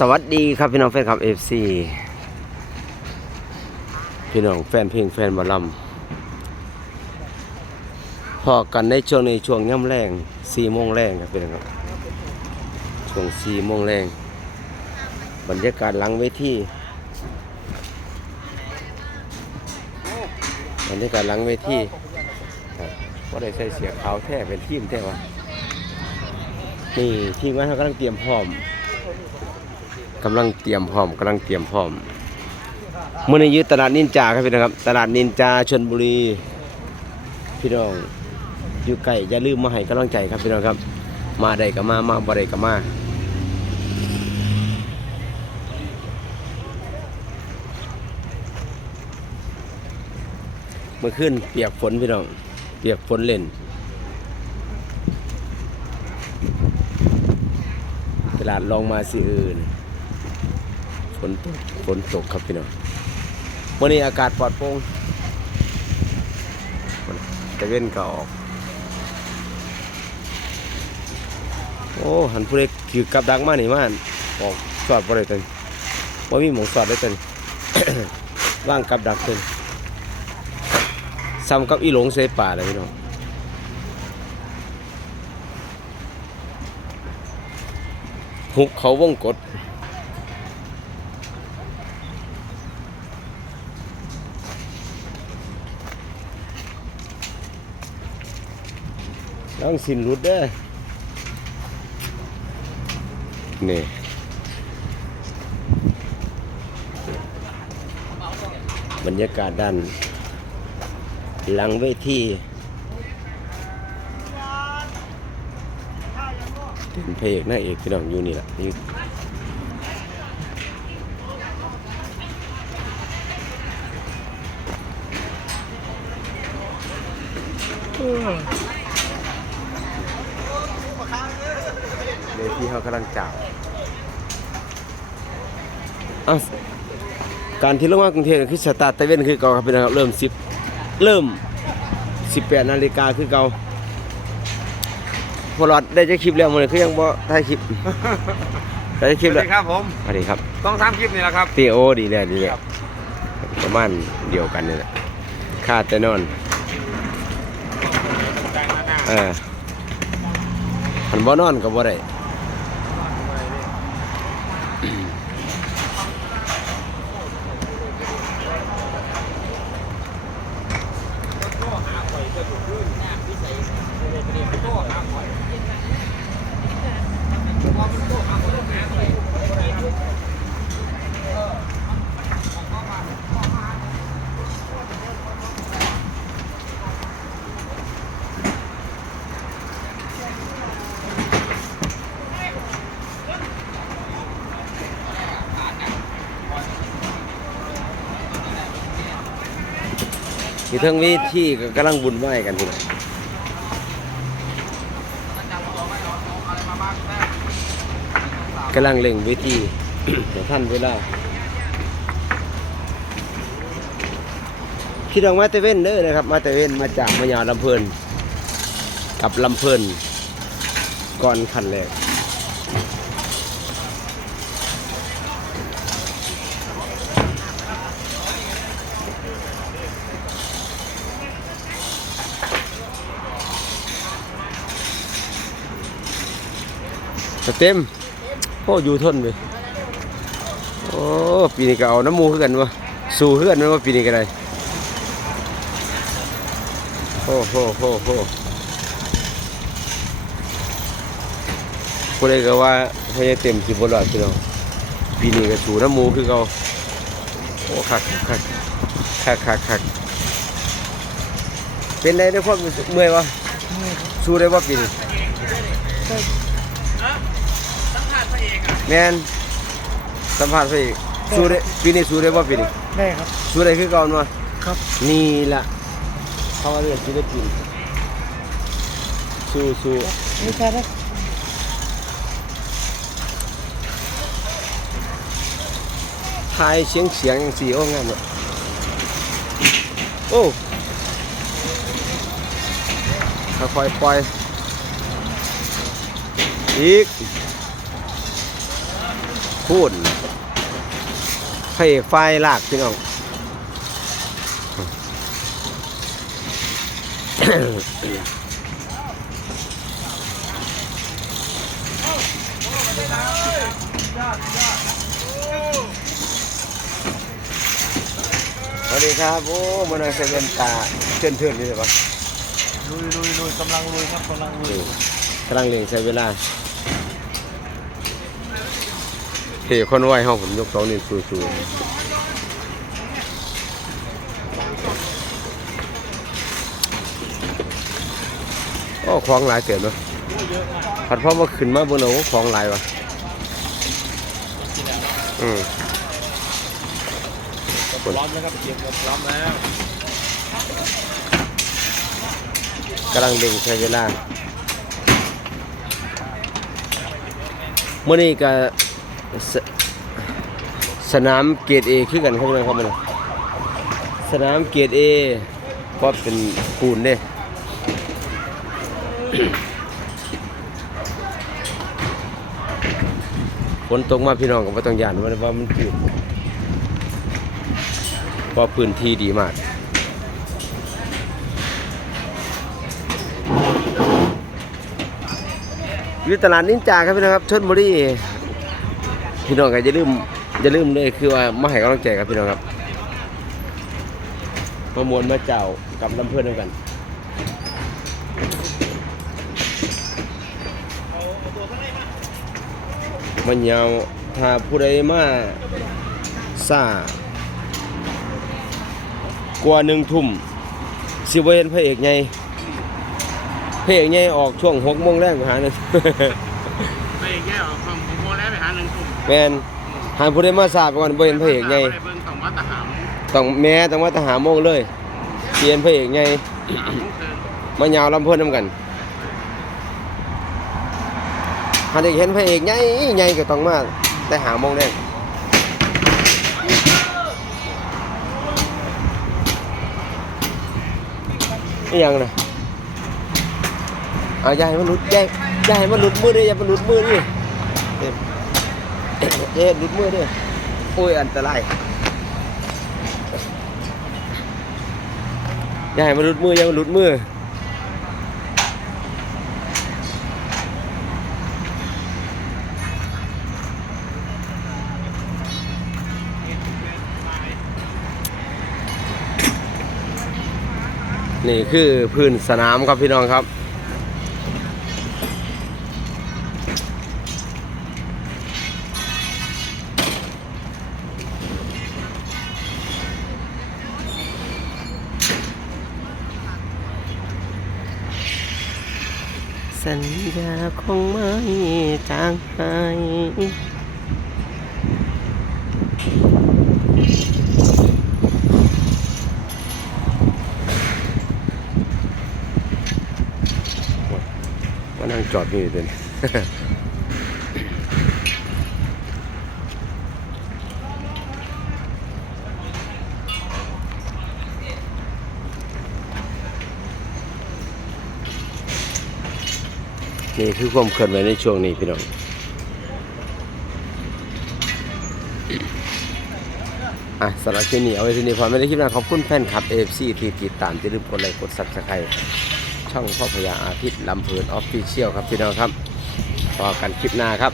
สวัสดีครับพี่น้องแฟนคลับเอฟซีพี่น้องแฟนเพลงแฟนบอลลัมพอกันในช่วงในช่วงย่ำแรงสี่โมงแรงครับพี่น้องครับช่วงสี่โมงแรงบรรยากาศหลังเวทีบรรยากาศหลังเวทีครับก็ได้ใส่เสียขาวแท้เป็นทีมแท้วะนี่ทีมงานเขากำลังเตรียมพร้อม กำลังเตรียมพร้อมกำลังเตรียมพร้อมเมื่อนี้ยึดตลาดนินจาครับพี่น้องครับ ตลาดนินจาชนบุรี พี่น้องอยู่ไกลอย่าลืมมาให้กำลังใจครับพี่น้องครับ มาได้ก็มามาบ่ได้ก็มาเมื่อคืนเปียกฝนพี่น้อง เปียกฝนเล่นตลาดลองมาสิอื่น นตกฝนตกครับพี่น้องวันนี้อากาศปลอดโปร่งตะเว้นก็ออก โอ้หันผู้เล็กถือกับดักมาหนี่มานออกสอดบ่ได้ตันว่ามีหมองสอดได้ตันว่างกับดักตันซ้ำกับอีหลงเสป่าเลยพี่น้องหุบเขาวงกด ต้องสินรุดเด้อนี่บรรยากาศด้าน หลังเวทีเป็นพระเอกนางเอกพี่น้องอยู่นี่แหละอยู่เวทีเขา กำลังจ่าวอะการที่ลงมากรุงเทพคือสตาร์ทตะเวนคือเก่าครับพี่น้องครับเริ่มสิบเริ่ม18นาฬิกาคือเก่าพอหลอดได้จะคลิปแล้วมันคือยังบ่ได้คลิปได้คลิปสแล้ววัสดีครับผมสวัสดีครับต้องทำคลิปนี่แหละครับตีโอดีแล้วดีแล้ควรับประมาณเดียวกันนี่แหละค่าแต่นอนเออมันบ่นอนก็บ่ได้ มีทั้งวิธีก็กำลังบุญไหวกันทีละกำลังเล่งวิธีเดี๋ยวท่านเวลาพี่น้องมาเตเว่นเด้อนะครับ มาเตเว่นมาจากมายาลำเพลินกับลำเพลินก่อนขันแรก สเต็มโอ้อยู่ทนเลยโอ้ปีนี้ก็เอาน้ำมูคือกันวะสู้คือกันไหมว่าปีนี้ก็ได้โอ้โหโหโหผู้ใดก็ว่าพยาเต็มสิบหลอดพี่น้องปีนี้ก็สู้น้ำมูคือเขาโอ้คักคักคักคักคักเป็นไรได้ความรู้สึกเมื่อยวะสู้ได้ว่าปีนี้ แมนสัมผัสไปอีกสู้ได้ปีนี้สู้ได้ป่ะปีนี้ได้ครับ สู้ได้คือก่อนวะครับ นี่ละเขาว่าเรื่องศิลปินสู้สู้นี่ใช่ไหมทายเสียงเสียงสีโอ้งามเลยโอ้ค่อยๆปล่อยอีก พูดพระเอกไฟลากพี่น้องสวัสดีครับ โอ้มันเอาเซเว่นตาเชิญเชิญนี่เลยวะลุยลุยลุยกำลังลุยครับกำลังลุยนี่กำลังเลี้ยงใช้เวลา เทคนไหวห้องผมยกสองนิ้วสูงๆโอ้ของหลายเกิดเนาะผัดพราะว่าขึ้นมาบนโอ้ของหลายวะอืมพร้อมแล้วครับเตรียมพร้อมแล้วกำลังเล็งใช้เวลาเมื่อนี้ก็ สสนามเกตเอคือกันครับพี่น้องครับมันสนามเกตเอก็เป็นปูนเด้ฝนตกมาพี่น้องก็บ่ต้องย่านว่าว่ามันจืดเพราะพื้นที่ดีมากอยู่ตลาดนินจาครับพี่น้องครับชนบุรี พี่น้องก็อย่าลืมอย่าลืมเลยคือว่ามาให้กำลังใจครับพี่น้องครับมามวนมาเจ้ากับลำเพื่อนด้วยกันมันยาวถ้าผู้ใดมาซากว่าหนึ่งทุ่มสิบเวนพระเอกไงพระเอกไงออกช่วงหกโมงแรกไปหาหนึ่งไปแก้วความผมโมแล้วไปหาหนึ่งทุ่มแมนหาผู้ใดมาทราบก่อนบ่เห็นพระเอกไงไปเบิ่งต้องวัดทหารต้องแม้ต้องมาทหารโมงเลยเปลี่ยนพระเอกไงหาของเกินมายาวลำเพิ่นนํกันหาได้เห็นพระเอกไงไงก็ต้องมาแต่หาโมงแรกนี่ยังนะเอาอย่าให้มันหลุดอย่าอย่าให้มันหลุดมือดิอย่ามันหลุดมือดิเอ็ด เอ็ดหลุดมือดิโอ้ย อันตรายอย่าให้มันหลุดมืออย่ามันหลุดมือนี่คือพื้นสนามครับพี่น้องครับ สัญญาคงไม่จางหายมานั่งจอดนี่เลย นี่คือความเคลื่อนไหวในช่วงนี้พี่น้องอะสำหรับคลิปนี้เอาไว้ที่นี่พอไม่ได้คลิปหน้าขอบคุณแฟนคลับเอฟซีที่ติดตามจะลืมกดไลค์กดซับสไครต์ช่องพ่อพญาอาทิตย์ลำเพลินออฟฟิเชียลครับพี่น้องครับพอกันคลิปหน้าครับ